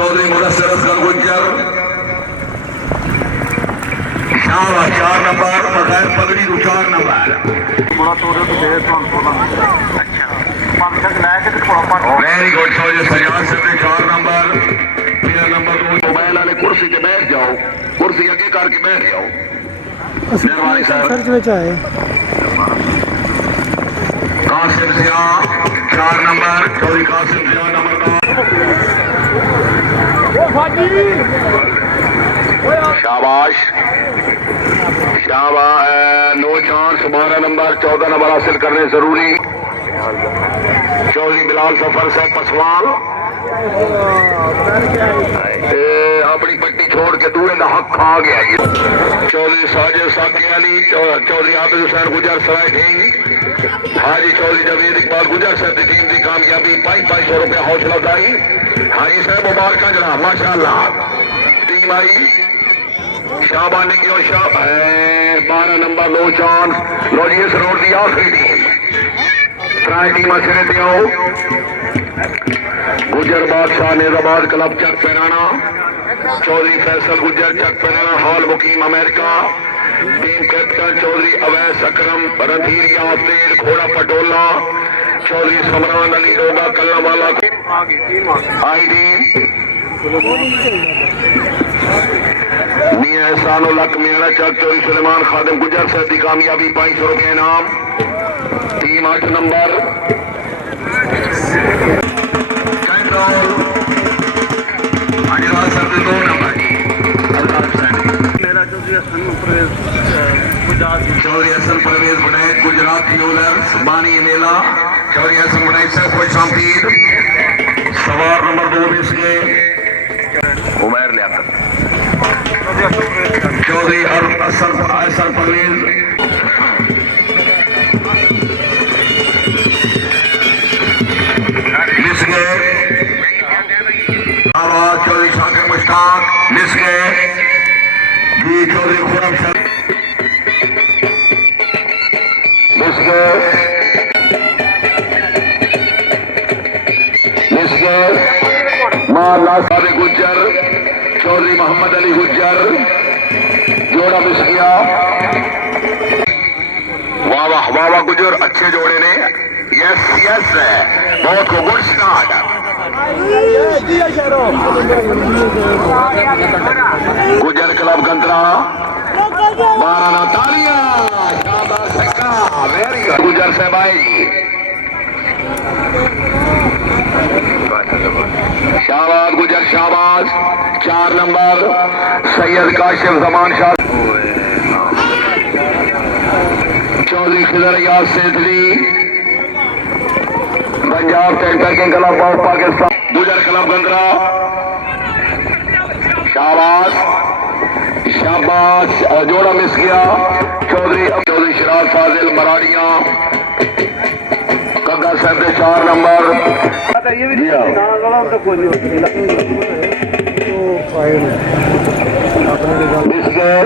Chaudhary Mudassir Asghar Gujjar Shah 4 number बगैर पगड़ी तो 4 number very good Chaudhary Sajjad Singh 4 number 3 number mobile वाले कुर्सी पे बैठ जाओ कुर्सी अगे करके बैठ जाओ मेहरबानी sir Qasim Siya 4 number Chaudhary Qasim Siya number शाबाश शाबाश नो चांस 12 नंबर 14 नंबर हासिल करने जरूरी चौधरी बिलाल सफर से पसवाल अपनी पट्टी छोड़ के दूर का हक खा गया ये चौधरी साजिद साकी अली चौधरी आबिद हुसैन गुजर सराय ढींग हाजी चौधरी जवेद इकबाल गुजर साहब की टीम की कामयाबी 500 रुपया हौसला अफजाई हाजी साहब मुबारक जनाब माशाअल्लाह टीम आई शाबाश ने क्यों 12 नंबर नो चांस लो जी इस रोड की आखिरी टीम त्राई टीम सिरे ते आओ गुजर बादशाह निजाबाद क्लब चक पैराना चौधरी फैसल गुजर चक पैराना हॉल मुकीम America team captain Chaudhry Awais Akram Randhir याफेर घोड़ा पटोला चौधरी समरान अली लोगा कल्लावाला आई टीम मियां एहसानुल हक मियां चक चौधरी सुलेमान खादिम गुजर साहब की कामयाबी 500 रुपया इनाम टीम 8 नंबर चौधरी हसन परवेज बनाए गुजरात ज्वेलर्स बानी मेला चौधरी हसन बनाए से कोई शामपीर सवार नंबर 2 में इसके उमर लियाकत चौधरी हसन परवेज चौधरी शाकिर मुश्ताक मिस गए जी चौधरी खुरम मिस गए माला सादे गुज्जर चौधरी मोहम्मद अली गुज्जर जोड़ा मिस गया वाह वाह वाह वाह गुज्जर अच्छे जोड़े ने यस यस बहुत को गुड स्टार्ट गुजर क्लब गंदरा 12 तालियां वेरी गुड गुजर साहब आई शाहबाज गुजर शाहबाज 4 नंबर सैयद काशिफ जमान शाह चौधरी खिजर याद सेठली पंजाब सेंटर के क्लब ऑफ पाकिस्तान गुजर क्लब गंदरा शाबाश शाबाश जोड़ा मिस गया चौधरी शराब फाजिल मराड़िया कग्गा साहब 4 नंबर मिस गए